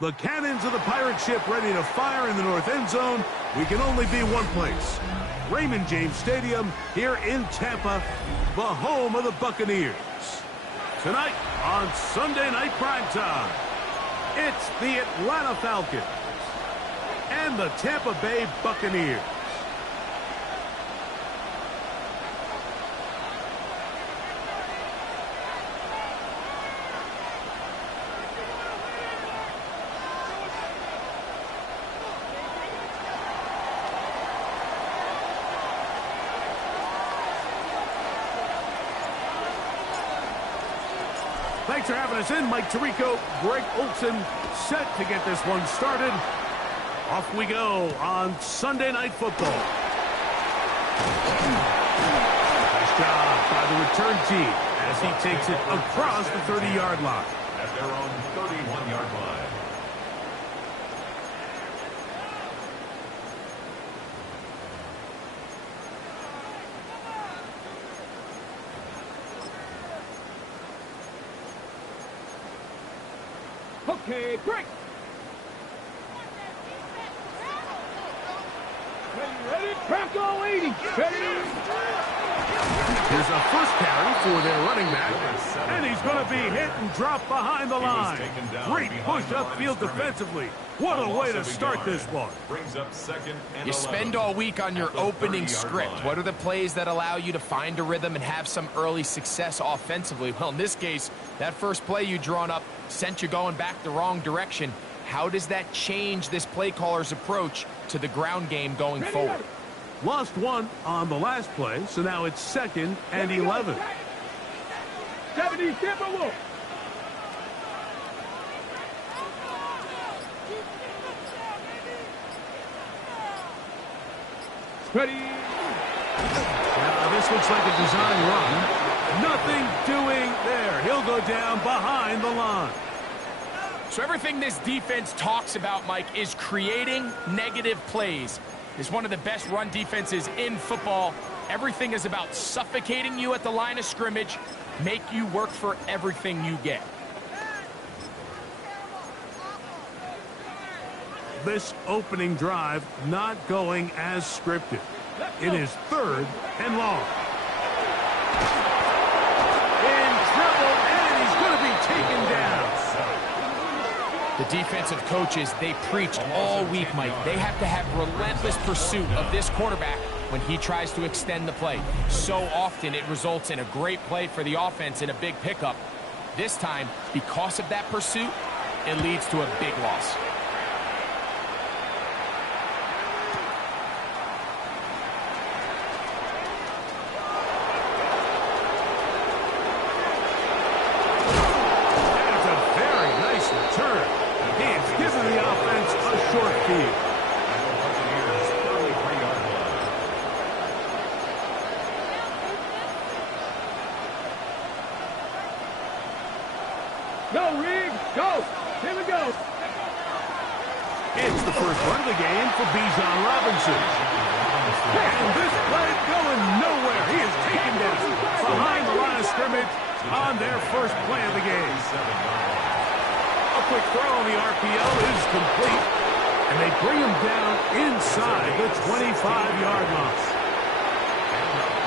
The cannons of the pirate ship ready to fire in the north end zone. We can only be one place. Raymond James Stadium here in Tampa, the home of the Buccaneers. Tonight on Sunday Night Primetime, it's the Atlanta Falcons and the Tampa Bay Buccaneers. Thanks for having us in. Mike Tirico, Greg Olson, set to get this one started. Off we go on Sunday Night Football. Nice job by the return team as he takes it across the 30-yard line. At their own 31-yard line. Okay, break. Ready? Crack all 80. Ready? Here's a first carry for their running back, and he's going to be hit and dropped behind the line. Great push upfield defensively. What a way to start this one. Brings up second and You spend all week on your opening script. What are the plays that allow you to find a rhythm and have some early success offensively? Well, in this case, that first play you drawn up sent you going back the wrong direction. How does that change this play caller's approach to the ground game going forward? Lost one on the last play, so now it's 2nd and 11. 70, Timberwolf. Ready? Now, this looks like a design run. Nothing doing there. He'll go down behind the line. So everything this defense talks about, Mike, is creating negative plays. It's one of the best run defenses in football. Everything is about suffocating you at the line of scrimmage, make you work for everything you get. This opening drive not going as scripted. It is 3rd and long. In trouble, and he's going to be taken down. The defensive coaches, they preached all week, Mike. They have to have relentless pursuit of this quarterback when he tries to extend the play. So often it results in a great play for the offense and a big pickup. This time, because of that pursuit, it leads to a big loss. Go, Riggs, go. Here we go. It's the first run of the game for Bijan Robinson. And this play going nowhere. He is taken down behind the line of scrimmage on their first play of the game. A quick throw on the RPO is complete, and they bring him down inside the 25-yard line.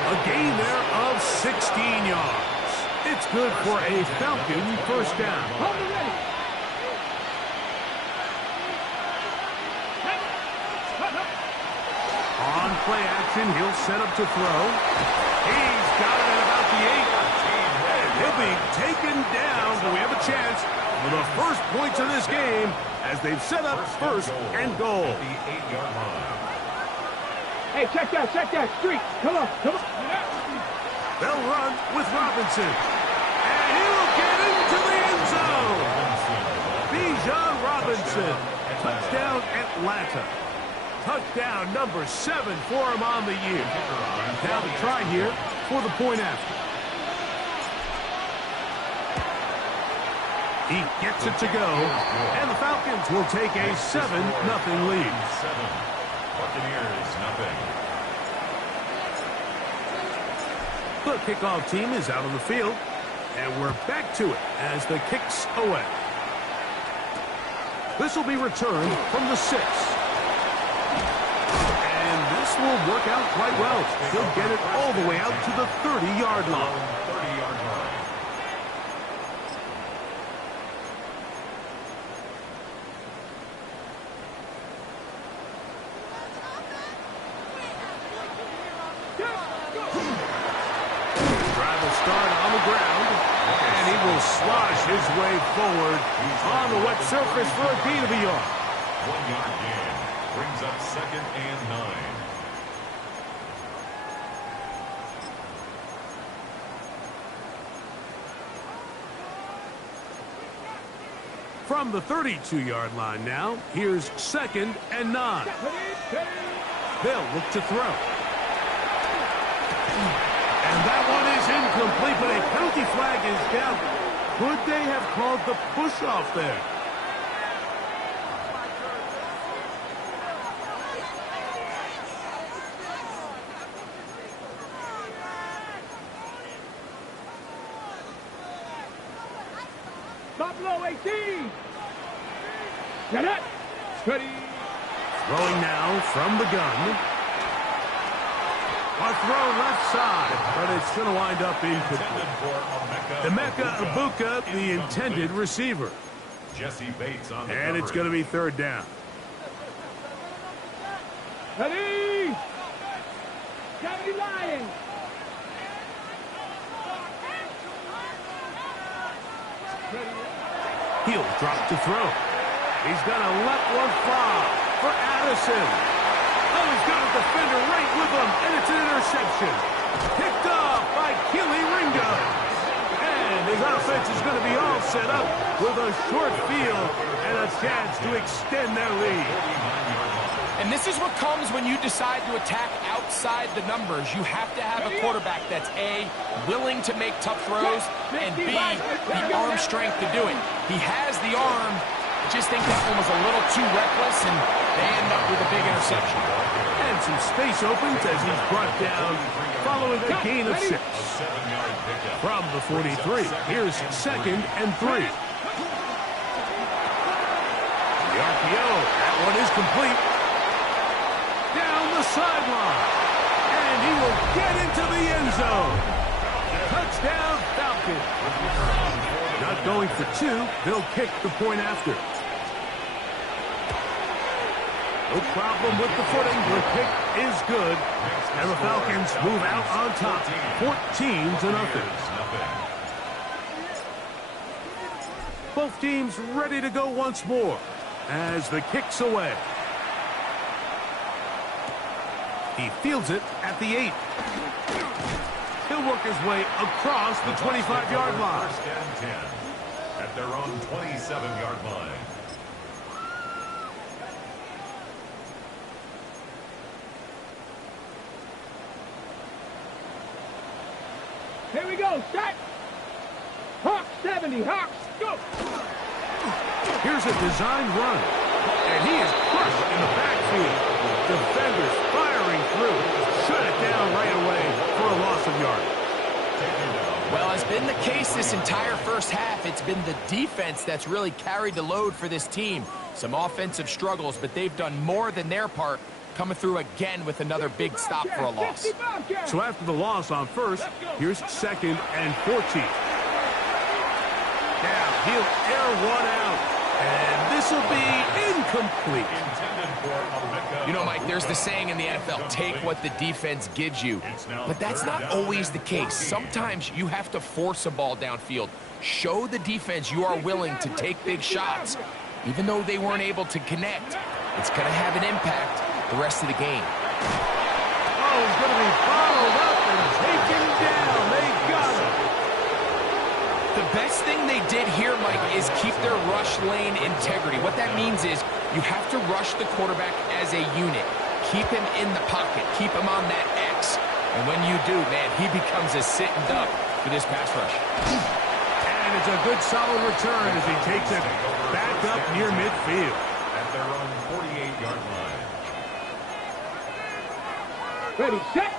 A gain there of 16 yards. It's good for a Falcon first down. On play action, he'll set up to throw. He's got it at about the 8. And he'll be taken down, but we have a chance for the first points of this game as they've set up 1st and goal. the 8-yard line. Hey, check that streak. Come on. They'll run with Robinson. And he'll get into the end zone. Bijan Robinson. Touchdown Atlanta. Touchdown number 7 for him on the year. Now the try here for the point after. He gets it to go. And the Falcons will take a 7-0 lead. 7. Buccaneers, nothing. The kickoff team is out on the field, and we're back to it as the kick's away. This will be returned from the 6. And this will work out quite well. He'll get it all the way out to the 30-yard line. 30-yard line. Drive will start on the ground, and he will slosh his way forward on the wet surface for a gain of a yard. 1-yard gain. Brings up 2nd and 9. From the 32-yard line now, here's 2nd and 9. They'll look to throw. And that one is incomplete, but a penalty flag is down. Could they have called the push-off there? Buffalo 18. Get it. Ready. Throwing now from the gun. A throw left side, but it's going to wind up incomplete. Emeka Ibuka, the intended receiver. Jesse Bates on the And it's going to be 3rd down. Ready. 70 Lions. He'll drop to throw. He's going to let one fly for Addison. Oh, he's got a defender right with him, and it's an interception. Picked up by Keely Ringo. And his offense is going to be all set up with a short field and a chance to extend their lead. And this is what comes when you decide to attack outside the numbers. You have to have a quarterback that's A, willing to make tough throws, and B, the arm strength to do it. He has the arm. I just think that one was a little too reckless, and they end up with a big interception. And some space opens as he's brought down following a gain of 6. From the 43, here's 2nd and 3. The RPO, that one is complete. Down the sideline. And he will get into the end zone. Touchdown, Falcons. Not going for 2. They'll kick the point after. No problem with the footing. The kick is good. And the Falcons move out on top, 14-0. Both teams ready to go once more as the kick's away. He fields it at the 8. He'll work his way across the 25-yard line. 1st and 10 at their own 27-yard line. Here we go. Set. Hawks 70. Hawks, go. Here's a design run. And he is crushed in the backfield. Defenders firing through. Shut it down right away for a loss of yardage. Well, as been the case this entire first half, it's been the defense that's really carried the load for this team. Some offensive struggles, but they've done more than their part, coming through again with another big stop for a loss. So after the loss on 1st, here's 2nd and 14. Now he'll air one out, and this will be incomplete. You know, Mike, there's the saying in the NFL, take what the defense gives you. But that's not always the case. Sometimes you have to force a ball downfield. Show the defense you are willing to take big shots. Even though they weren't able to connect, it's going to have an impact the rest of the game. Oh, he's going to be bottled up and taken down. They got him. The best thing they did here, Mike, is keep their rush lane integrity. What that means is you have to rush the quarterback as a unit. Keep him in the pocket. Keep him on that X. And when you do, man, he becomes a sitting duck for this pass rush. And it's a good solid return as he takes it back up near midfield. At their own 48-yard line. Ready, set.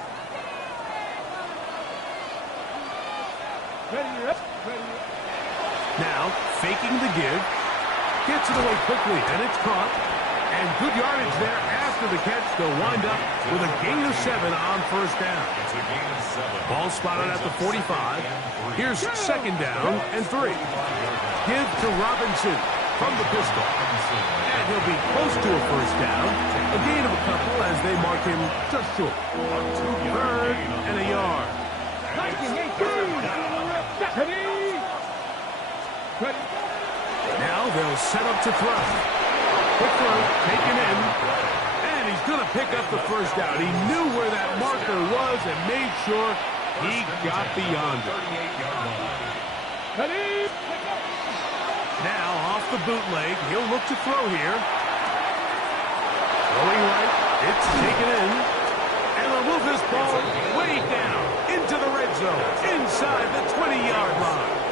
Ready, up. Ready. Now, faking the give. Gets it away quickly, and it's caught. And good yardage there after the catch. They'll wind up with a gain of 7 on first down. It's a gain of 7. Ball spotted at the 45. Here's second down and 3. Give to Robinson from the pistol. And he'll be close to a first down. A gain of a couple as they mark him just short. Third and a yard. Now they'll set up to throw. Quick throw, taken in. And he's going to pick up the first down. He knew where that marker was and made sure he got beyond it. Now off the bootleg, he'll look to throw here. Throwing right, it's taken in. And they'll move this ball way down into the red zone, inside the 20-yard line.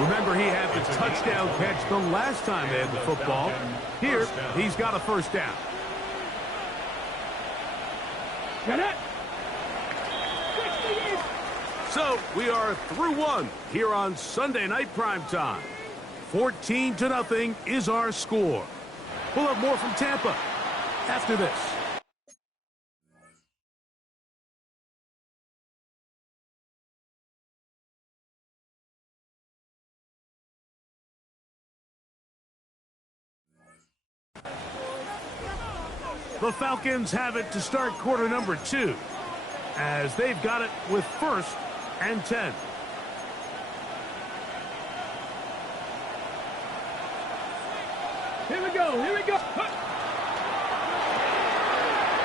Remember, he had the touchdown catch the last time they had the football. Here, he's got a first down. So, we are through one here on Sunday Night Primetime. 14-0 is our score. We'll have more from Tampa after this. The Falcons have it to start quarter number 2, as they've got it with first and 10. Here we go, here we go.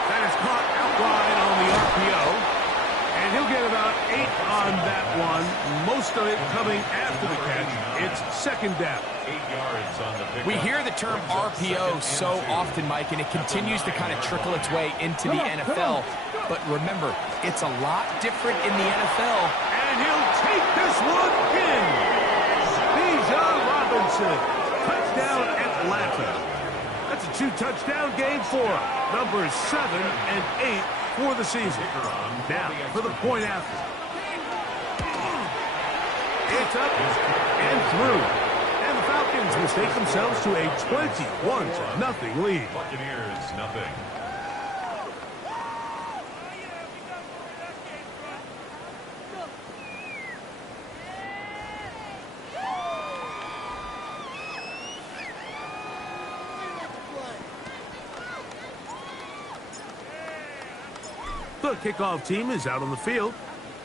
That is caught out wide on the RPO, and he'll get about 8 on that one, most of it coming after the catch. It's second down. 8 yards on the pickup. We hear the term RPO so often, Mike, and it continues to kind of trickle its way into the NFL. But remember, it's a lot different in the NFL. And he'll take this one in. Bijan Robinson. Touchdown Atlanta. That's a 2-touchdown game for him. Numbers 7 and 8 for the season. Now, for the point after. It's up and through. And the Falcons mistake themselves to a 21-0 lead. Buccaneers, nothing. The kickoff team is out on the field,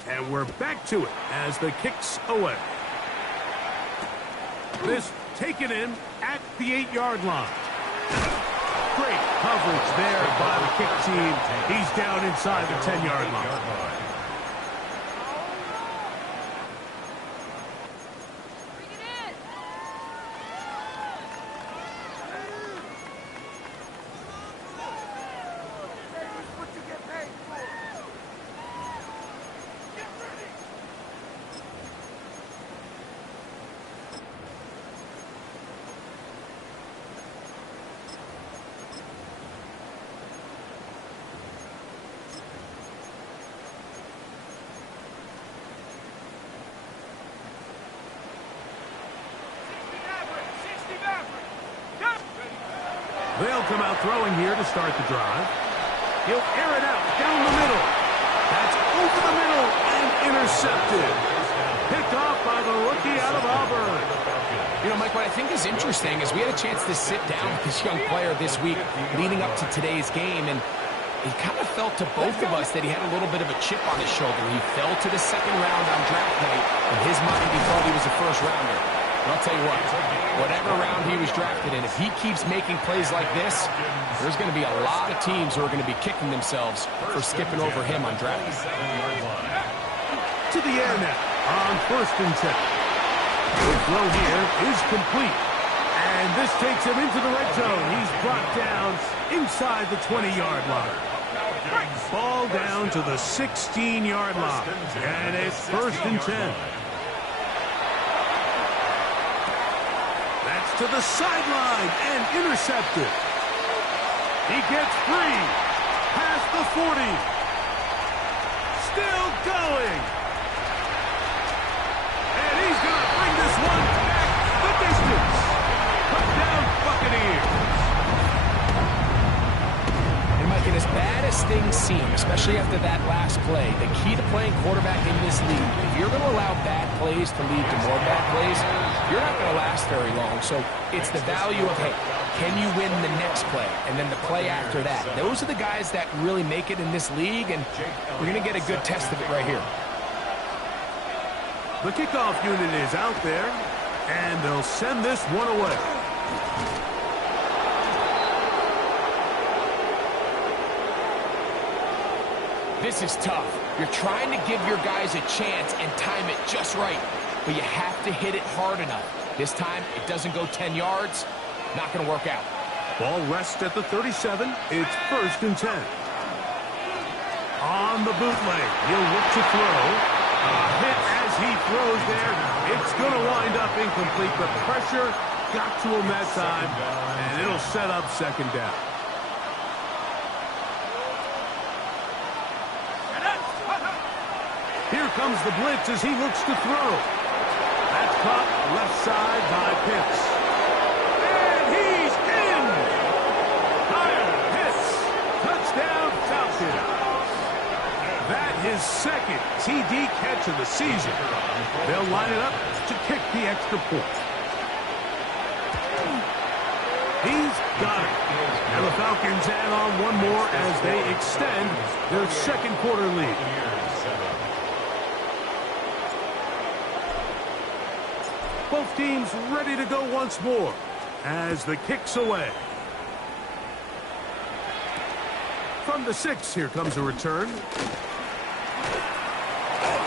and we're back to it as the kick's away. This taken in at the 8-yard line. Great coverage there by the kick team. He's down inside the 10-yard line. They'll come out throwing here to start the drive. He'll air it out down the middle. That's over the middle and intercepted. Picked off by the rookie out of Auburn. You know, Mike, what I think is interesting is we had a chance to sit down with this young player this week leading up to today's game, and it kind of felt to both of us that he had a little bit of a chip on his shoulder. He fell to the second round on draft night. In his mind, he thought he was a first rounder. And I'll tell you what, whatever round he was drafted in, if he keeps making plays like this, there's going to be a lot of teams who are going to be kicking themselves for skipping over him on draft night. To the air now on first and 10. The throw here is complete. And this takes him into the red zone. He's brought down inside the 20-yard line. Ball down to the 16-yard line. And it's first and 10. That's to the sideline and intercepted. He gets free. Past the 40. Still going. And he's going to bring this one back the distance. as things seem, especially after that last play, the key to playing quarterback in this league, if you're going to allow bad plays to lead to more bad plays, you're not going to last very long. So it's the value of, hey, can you win the next play and then the play after that? Those are the guys that really make it in this league, and we're going to get a good test of it right here. The kickoff unit is out there, and they'll send this one away. This is tough. You're trying to give your guys a chance and time it just right, but you have to hit it hard enough. This time, it doesn't go 10 yards. Not going to work out. Ball rests at the 37. It's 1st and 10. On the bootleg, he'll look to throw. A hit as he throws there. It's going to wind up incomplete. The pressure got to him that time, and it'll set up 2nd down. Here comes the blitz as he looks to throw. That's caught left side by Pitts. And he's in! Higher Pitts. Touchdown Falcons. That his 2nd TD catch of the season. They'll line it up to kick the extra point. He's got it. And the Falcons add on one more as they extend their 2nd quarter lead. Both teams ready to go once more as the kick's away. From the 6, here comes a return.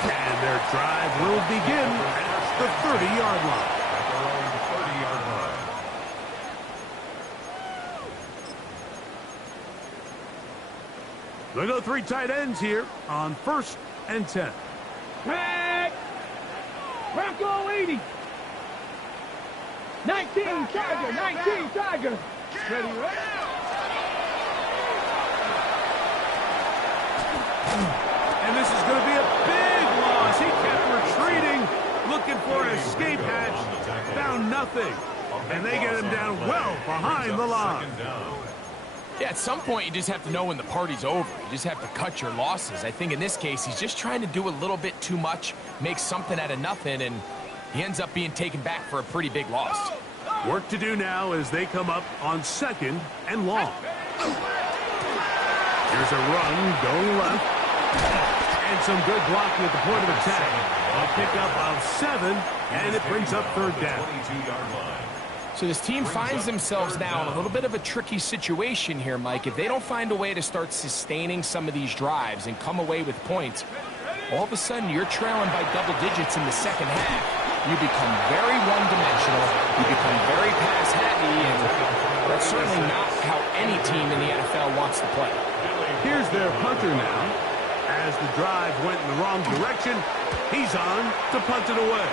And their drive will begin at the 30-yard line. They go 3 tight ends here on 1st and 10. Back. Bronco 80. 19 Tiger. 19 Tiger. Ready, right? And this is going to be a big loss. He kept retreating, looking for an escape hatch. Found nothing. And they get him down well behind the line. Yeah, at some point, you just have to know when the party's over. You just have to cut your losses. I think in this case, he's just trying to do a little bit too much, make something out of nothing, and he ends up being taken back for a pretty big loss. Work to do now as they come up on 2nd and long. Here's a run going left. And some good blocking at the point of attack. A pickup of 7, and it brings up 3rd down. So this team finds themselves now in a little bit of a tricky situation here, Mike. If they don't find a way to start sustaining some of these drives and come away with points, all of a sudden you're trailing by double digits in the 2nd half. You become very one-dimensional. You become very pass-happy, and that's certainly not how any team in the NFL wants to play. Here's their punter now. As the drive went in the wrong direction, he's on to punt it away.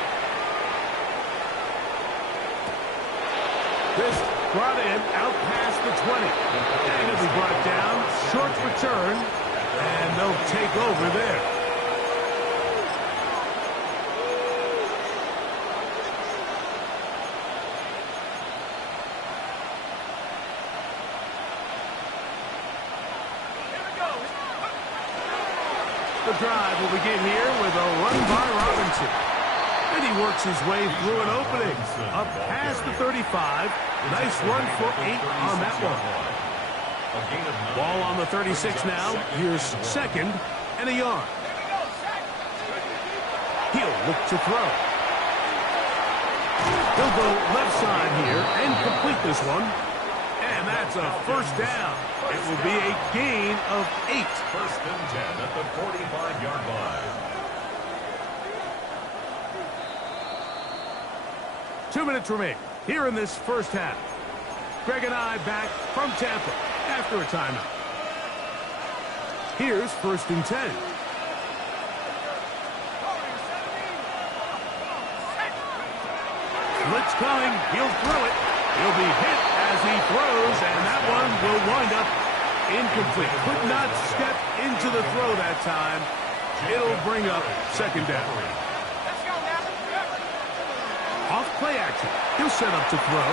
This brought in out past the 20. And it'll be brought down. Short return. And they'll take over there. The drive will begin here with a run by Robinson. And he works his way through an opening. Up past the 35. Nice run for 8 on that one. Ball on the 36 now. Here's 2nd and a yard. He'll look to throw. He'll go left side here and complete this one. And that's a 1st down. It will be a gain of 8. 1st and 10 at the 45-yard line. 2 minutes remain here in this 1st half. Greg and I back from Tampa after a timeout. Here's 1st and 10. Blitz coming. He'll throw it. He'll be hit as he throws, and that one will wind up incomplete. Could not step into the throw that time. It'll bring up 2nd down. Off play action. He'll set up to throw.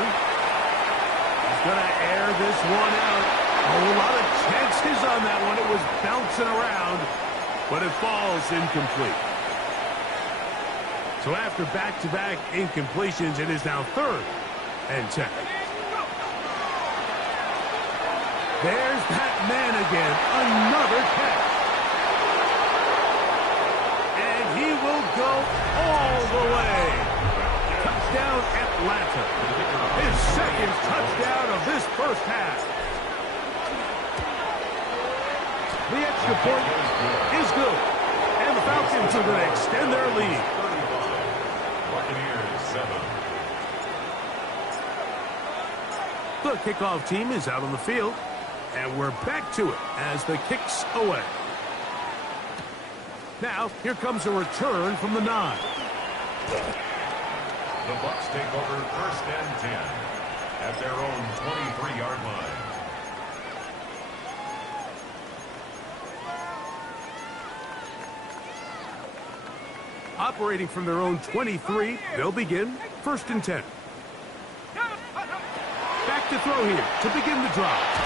He's going to air this one out. Oh, a lot of chances on that one. It was bouncing around, but it falls incomplete. So after back-to-back incompletions, it is now 3rd and 10. There's that man again. Another catch. And he will go all the way. Touchdown, Atlanta. His 2nd touchdown of this first half. The extra point is good. And the Falcons are going to extend their lead. Buccaneers 7. The kickoff team is out on the field. And we're back to it as the kick's away. Now, here comes a return from the 9. The Bucs take over 1st and 10 at their own 23-yard line. Operating from their own 23, they'll begin 1st and 10. Back to throw here to begin the drive.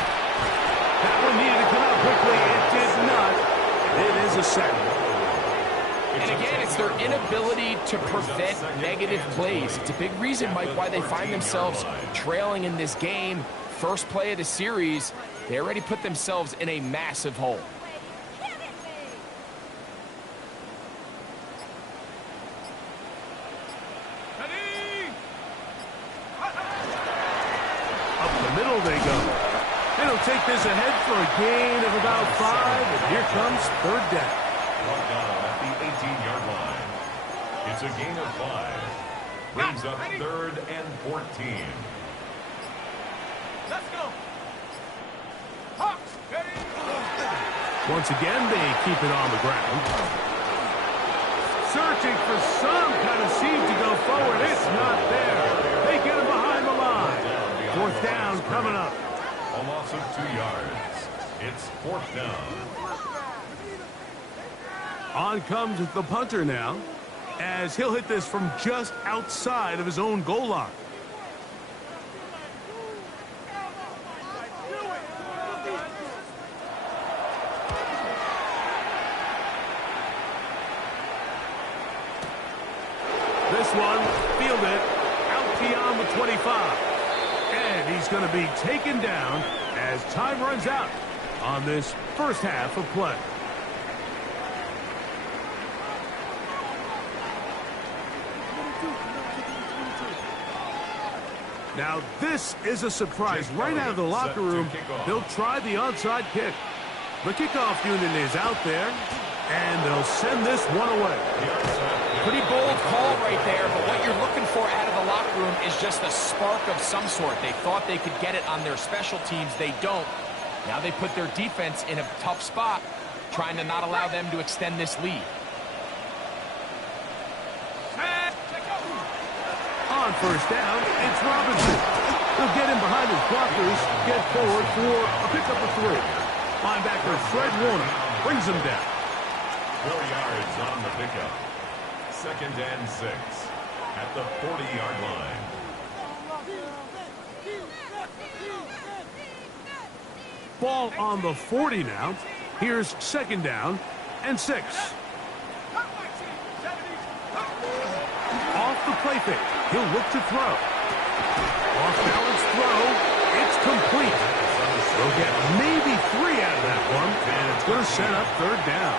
That one needed to come out quickly. It did not. It is a sack. And again, it's their inability to prevent negative plays. It's a big reason, Mike, why they find themselves trailing in this game. First play of the series, they already put themselves in a massive hole. Up the middle they go. It'll take this ahead for a gain of about 5, and here comes 3rd down. Brought down at the 18-yard line. It's a gain of 5. Brings up 3rd and 14. Let's go. Hawks, ready? Once again, they keep it on the ground. Searching for some kind of seam to go forward. It's not there. They get him behind the line. 4th down coming up. A loss of 2 yards. It's 4th down. On comes the punter now, as he'll hit this from just outside of his own goal line. This one, fielded out beyond the 25. And he's going to be taken down as time runs out on this first half of play. Now this is a surprise. Right out of the locker room, they'll try the onside kick. The kickoff unit is out there, and they'll send this one away. Pretty bold call right there, but what you're looking for out of the locker room is just a spark of some sort. They thought they could get it on their special teams. They don't. Now they put their defense in a tough spot, trying to not allow them to extend this lead. On 1st down, it's Robinson. He'll get him behind his blockers, get forward for a pickup of 3. Linebacker Fred Warner brings him down. 4 yards on the pickup. 2nd and 6 at the 40-yard line. Ball on the 40 now. Here's 2nd down and 6. Off the play fake. He'll look to throw. Off-balance throw. It's complete. They'll get maybe 3 out of that one, and it's going to set up 3rd down.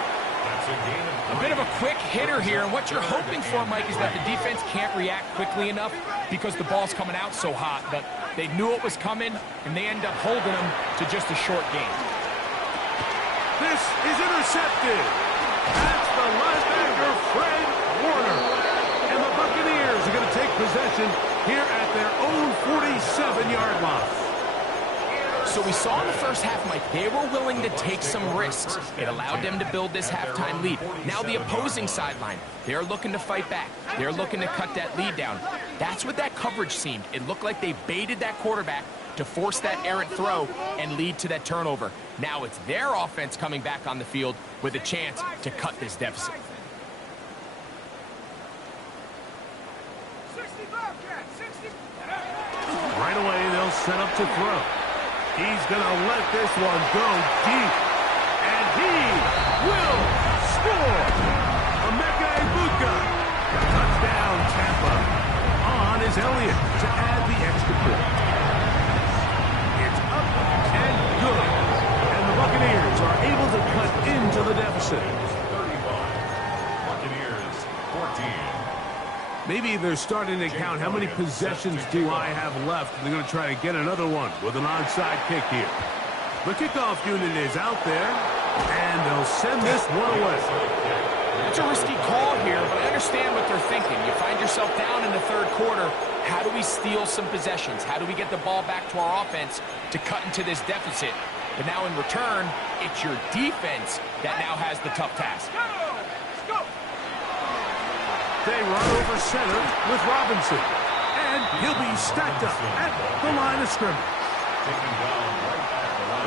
A bit of a quick hitter here, and what you're hoping for, Mike, is that the defense can't react quickly enough because the ball's coming out so hot. But they knew it was coming, and they end up holding them to just a short gain. This is intercepted. That's the linebacker, Fred Warner. And the Buccaneers are going to take possession here at their own 47-yard line. So we saw in the first half, Mike, they were willing to take some risks. It allowed them to build this halftime lead. Now the opposing sideline, they're looking to fight back. They're looking to cut that lead down. That's what that coverage seemed. It looked like they baited that quarterback to force that errant throw and lead to that turnover. Now it's their offense coming back on the field with a chance to cut this deficit. Right away, they'll set up to throw. He's going to let this one go deep. And he will score. Wk. Touchdown, Tampa. On is Elliott to add the extra point. It's up and good. And the Buccaneers are able to cut into the deficit. 35. Buccaneers 14. Maybe they're starting to count how many possessions do I have left. They're going to try to get another one with an onside kick here. The kickoff unit is out there, and they'll send this one away. It's a risky call here, but I understand what they're thinking. You find yourself down in the third quarter. How do we steal some possessions? How do we get the ball back to our offense to cut into this deficit? But now in return, it's your defense that now has the tough task. They run over center with Robinson. And he'll be stacked up at the line of scrimmage.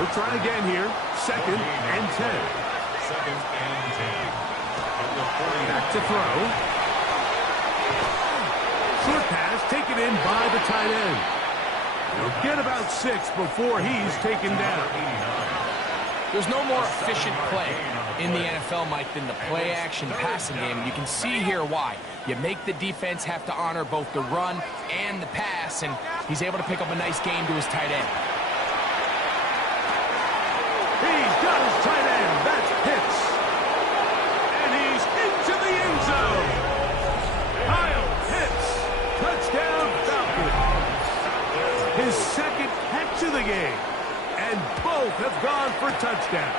We'll try again here. 2nd and 10. 2nd and 10. Back to throw. Short pass taken in by the tight end. He'll get about 6 before he's taken down. There's no more efficient play in the NFL, Mike, than the play-action passing game. You can see here why. You make the defense have to honor both the run and the pass, and he's able to pick up a nice gain to his tight end. He's got his tight end. That's Pitts. And he's into the end zone. Kyle Pitts. Touchdown, Falcons. His 2nd catch of the game. And both have gone for touchdown.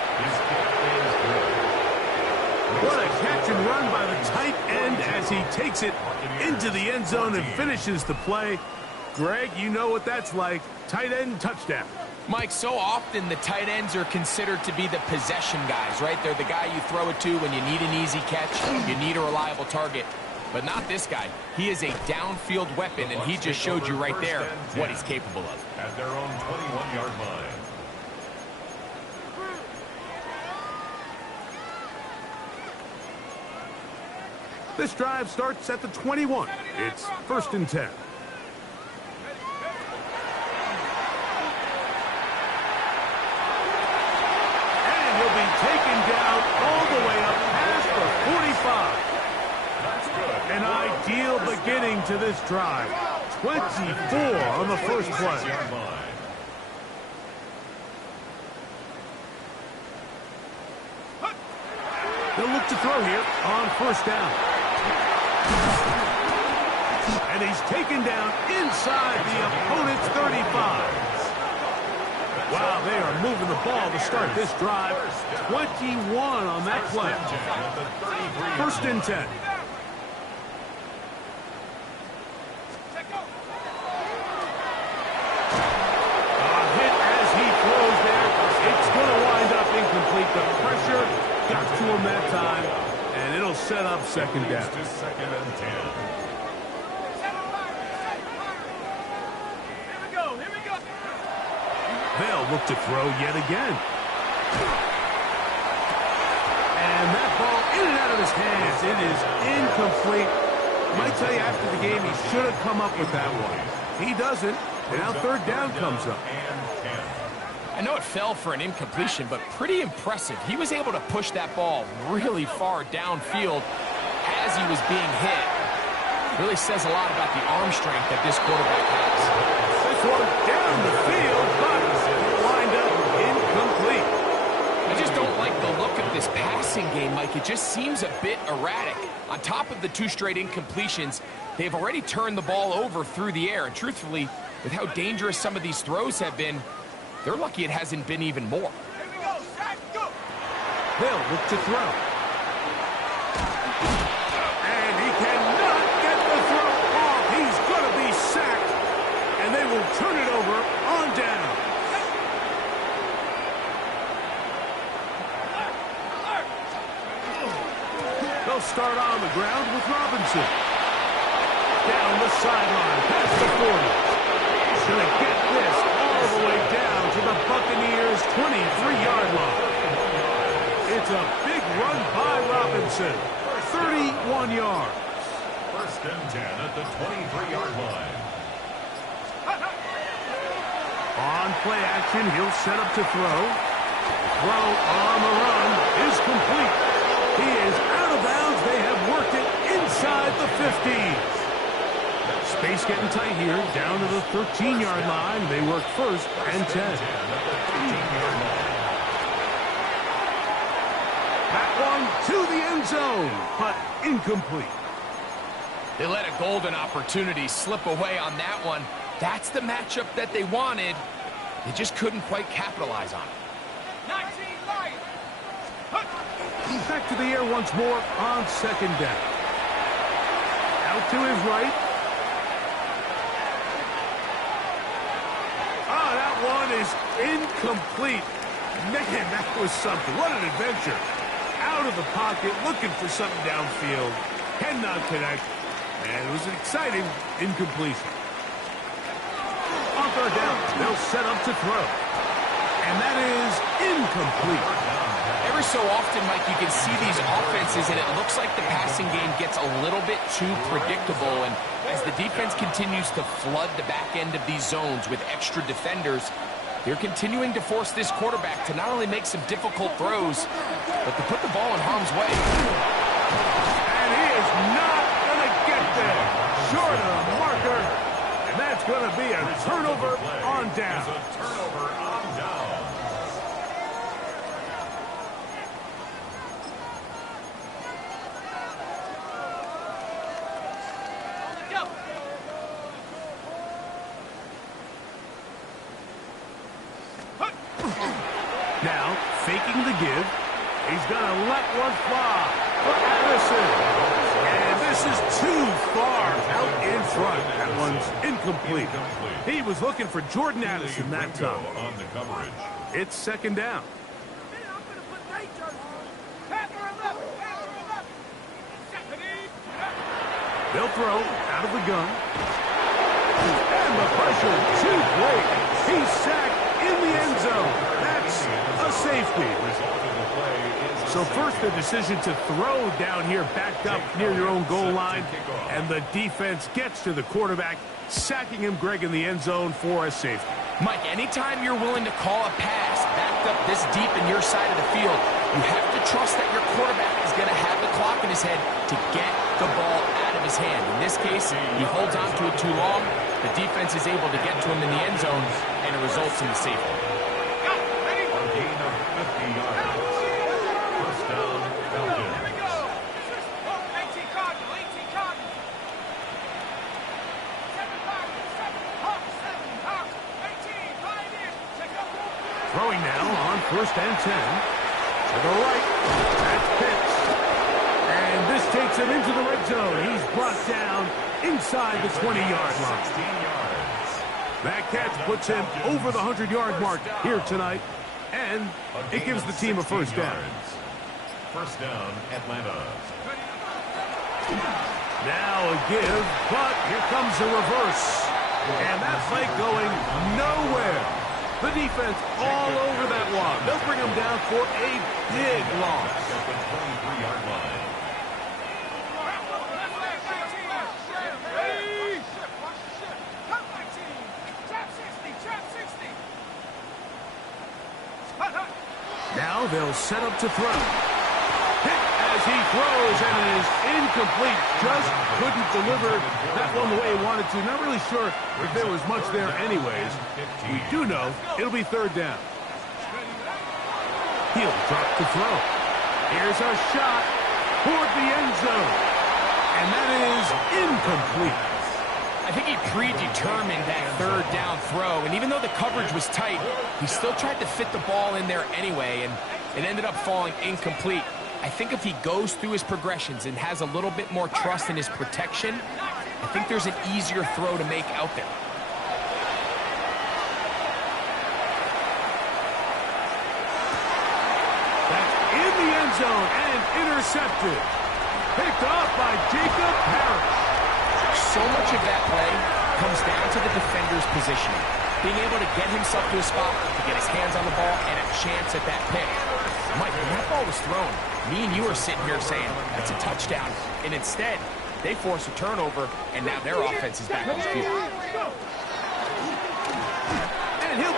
What a catch and run by the tight end as he takes it into the end zone and finishes the play. Greg, you know what that's like. Tight end touchdown. Mike, so often the tight ends are considered to be the possession guys, right? They're the guy you throw it to when you need an easy catch, you need a reliable target. But not this guy. He is a downfield weapon, and he just showed you right there what he's capable of. At their own 21-yard line. This drive starts at the 21. It's 1st and 10. And he'll be taken down all the way up past the 45. That's good. An ideal beginning to this drive. 24 on the first play. They'll look to throw here on 1st down. And he's taken down inside the opponent's 35. Wow, they are moving the ball to start this drive. 21 on that play. 1st and 10. Hit as he throws there. It's going to wind up incomplete. The pressure got to him that time, and it'll set up 2nd down. 2nd and 10. They'll look to throw yet again. And that ball in and out of his hands. It is incomplete. I might tell you after the game he should have come up with that one. He doesn't, and now 3rd down comes up. I know it fell for an incompletion, but pretty impressive. He was able to push that ball really far downfield as he was being hit. Really says a lot about the arm strength that this quarterback has. This one down the field, but it'll wind up incomplete. I just don't like the look of this passing game, Mike. It just seems a bit erratic. On top of the 2 straight incompletions, they've already turned the ball over through the air. And truthfully, with how dangerous some of these throws have been, they're lucky it hasn't been even more. They'll look to throw. And he cannot get the throw off. He's going to be sacked. And they will turn it over on down. They'll start on the ground with Robinson. Down the sideline, past the 40. He's going to get this all the way down to the Buccaneers' 23-yard line. It's a big run by Robinson. 31 yards. 1st and 10 at the 23-yard line. On play action, he'll set up to throw. Throw on the run is complete. He is out of bounds. They have worked it inside the 50s. Space getting tight here, down to the 13-yard line. They work first and 10. That one to the end zone, but incomplete. They let a golden opportunity slip away on that one. That's the matchup that they wanted. They just couldn't quite capitalize on it. 19 Lions. Back to the air once more on second down. Out to his right. Oh, that one is incomplete. Man, that was something. What an adventure. Out of the pocket, looking for something downfield. Cannot connect. And it was an exciting incompletion. On third down, they'll set up to throw. And that is incomplete. Every so often, Mike, you can see these offenses, and it looks like the passing game gets a little bit too predictable. And as the defense continues to flood the back end of these zones with extra defenders, they're continuing to force this quarterback to not only make some difficult throws, but to put the ball in harm's way. And he is not going to get there. Short of the marker. And that's going to be a turnover on down. Now, faking the give. He's going to let one fly for Addison. And this is too far out in front. That one's incomplete. He was looking for Jordan Addison that time. On the coverage. It's second down. They'll throw out of the gun. And the pressure too great. He's sacked in the end zone. That's a safety. So first the decision to throw down here backed up near your own goal line. And the defense gets to the quarterback, sacking him, Greg, in the end zone for a safety. Mike, anytime you're willing to call a pass backed up this deep in your side of the field, you have to trust that your quarterback is going to have the clock in his head to get the ball out of his hand. In this case, he holds on to it too long. The defense is able to get to him in the end zone, and it results in the safety. A gain of 50 yards. First down, Falcons. Throwing now on first and 10. To the right. That's Pitts. And this takes him into the red zone. He's brought down inside the 20-yard line. 16 yards. That catch puts him over the 100-yard mark here tonight. And it gives the team a first down. First down, Atlanta. Now a give, but here comes a reverse. And that play going nowhere. The defense all over that one. They'll bring him down for a big loss. At the 23-yard line. Now they'll set up to throw. Hit as he throws, and it is incomplete. Just couldn't deliver that one the way he wanted to. Not really sure if there was much there anyways. We do know it'll be third down. He'll drop to throw. Here's a shot toward the end zone. And that is incomplete. I think he predetermined that third down throw, and even though the coverage was tight, he still tried to fit the ball in there anyway, and it ended up falling incomplete. I think if he goes through his progressions and has a little bit more trust in his protection, I think there's an easier throw to make out there. That's in the end zone and intercepted. Picked off by Jacob Parrish. So much of that play comes down to the defender's positioning. Being able to get himself to a spot, to get his hands on the ball, and a chance at that pick. Mike, when that ball was thrown, me and you are sitting here saying, that's a touchdown. And instead, they force a turnover, and now their offense is back on the field. And he'll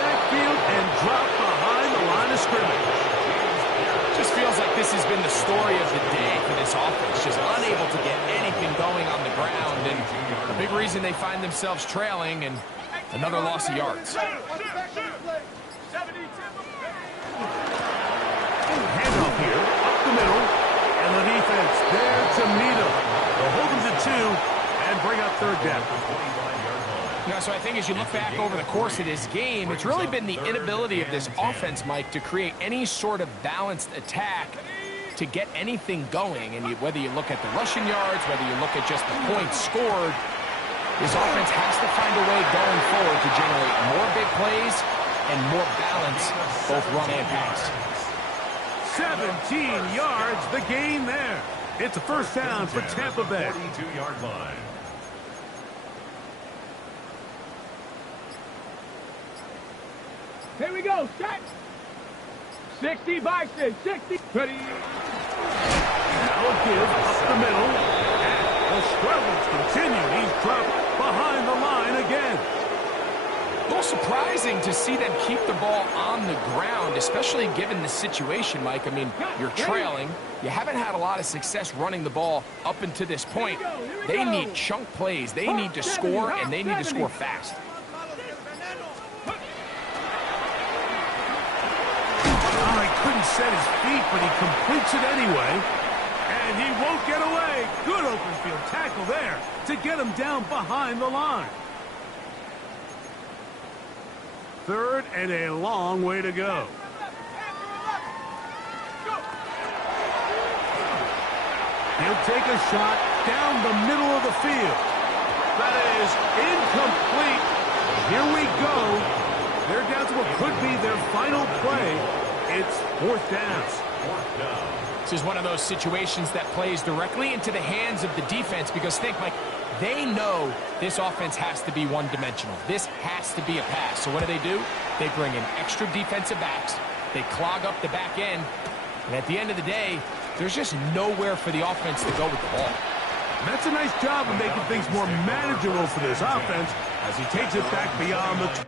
backfield and dropped behind the line of scrimmage. Just feels like this has been the story of the day for this offense. Just unable to get anything going on the ground. And a big reason they find themselves trailing and another loss of yards. Handoff here, up the middle, and the defense there to meet him. They'll hold him to 2 and bring up third down. Yeah, so I think as you look back over the course of this game, it's really been the inability of this offense, Mike, to create any sort of balanced attack to get anything going. And whether you look at the rushing yards, whether you look at just the points scored, this offense has to find a way going forward to generate more big plays and more balance, both run and pass. 17 yards, the gain there. It's a first down for Tampa Bay. 42-yard line. Here we go, set. 60 by 6, 60. Ready. Now a give up the middle. And the struggles continue. He's dropped behind the line again. A little surprising to see them keep the ball on the ground, especially given the situation, Mike. I mean, you're trailing. You haven't had a lot of success running the ball up until this point. They need chunk plays. They need to score, and they need to score fast. Oh, he couldn't set his feet, but he completes it anyway. And he won't get away. Good open field tackle there to get him down behind the line. Third and a long way to go. He'll take a shot down the middle of the field. That is incomplete. Here we go. They're down to what could be their final play. It's fourth down. This is one of those situations that plays directly into the hands of the defense because think, Mike, they know this offense has to be one-dimensional. This has to be a pass. So what do? They bring in extra defensive backs. They clog up the back end. And at the end of the day, there's just nowhere for the offense to go with the ball. That's a nice job of making things more manageable for this offense as he takes it back beyond the...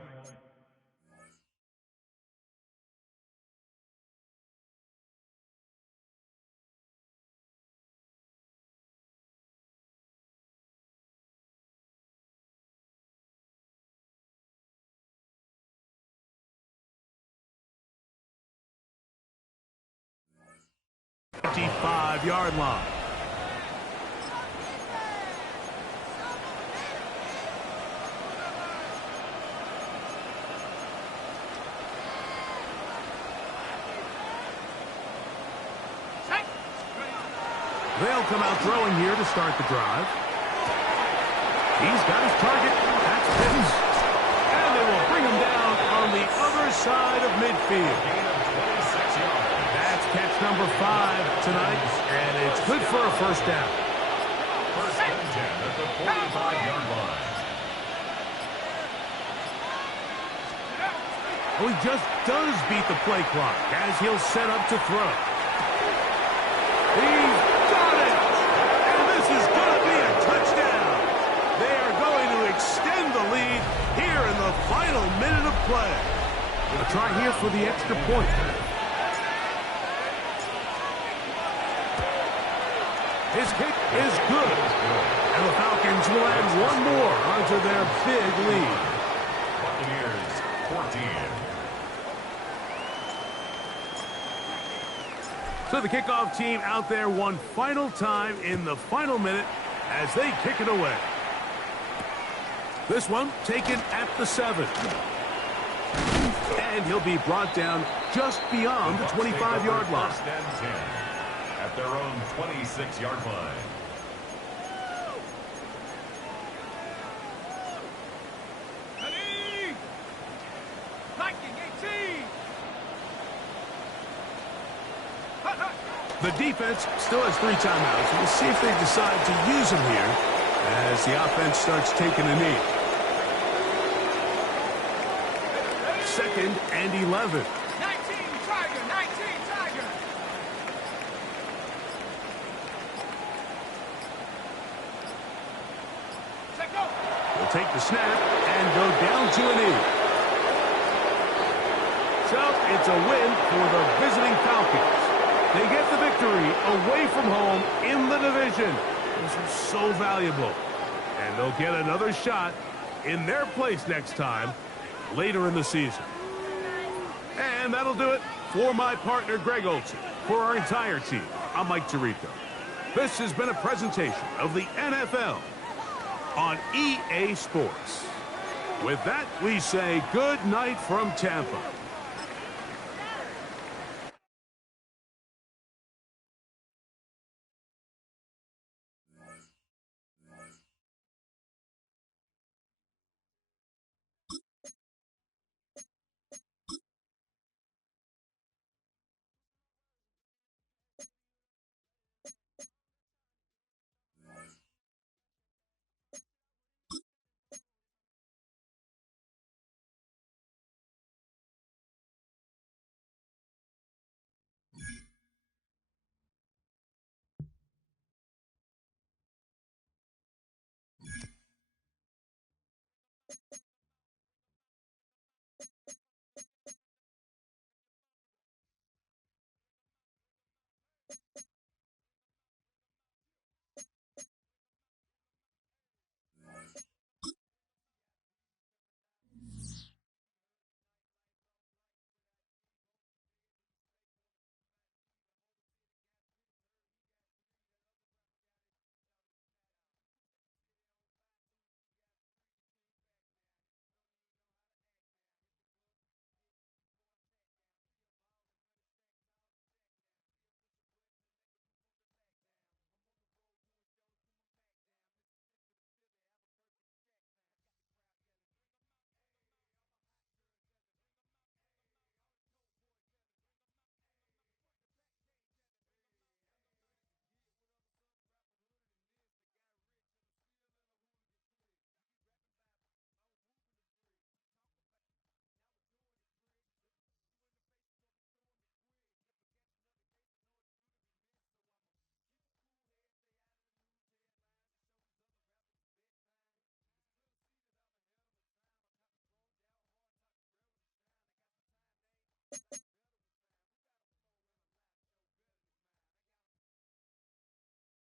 Five-yard line. They'll come out throwing here to start the drive. He's got his target. That's Pitts. And they will bring him down on the other side of midfield. That's catch number 5 tonight, and it's good for a first down. First and 10 at the 45-yard line. Oh, he just does beat the play clock as he'll set up to throw. He's got it! And this is going to be a touchdown. They are going to extend the lead here in the final minute of play. They'll try here for the extra point. His kick is good. And the Falcons will add one more onto their big lead. Buccaneers 14. So the kickoff team out there one final time in the final minute as they kick it away. This one taken at the 7. And he'll be brought down just beyond the 25-yard line. First and 10 at their own 26-yard line. Ready. Viking 18. The defense still has 3 timeouts. We'll see if they decide to use them here as the offense starts taking a knee. Second and 11. 19 Tiger, 19 Tiger. Take go. We'll take the snap and go down to a knee. it's a win for the visiting Falcons. They get the victory away from home in the division. This is so valuable. And they'll get another shot in their place next time later in the season. And that'll do it for my partner, Greg Olson. For our entire team, I'm Mike Tirico. This has been a presentation of the NFL on EA Sports. With that, we say good night from Tampa.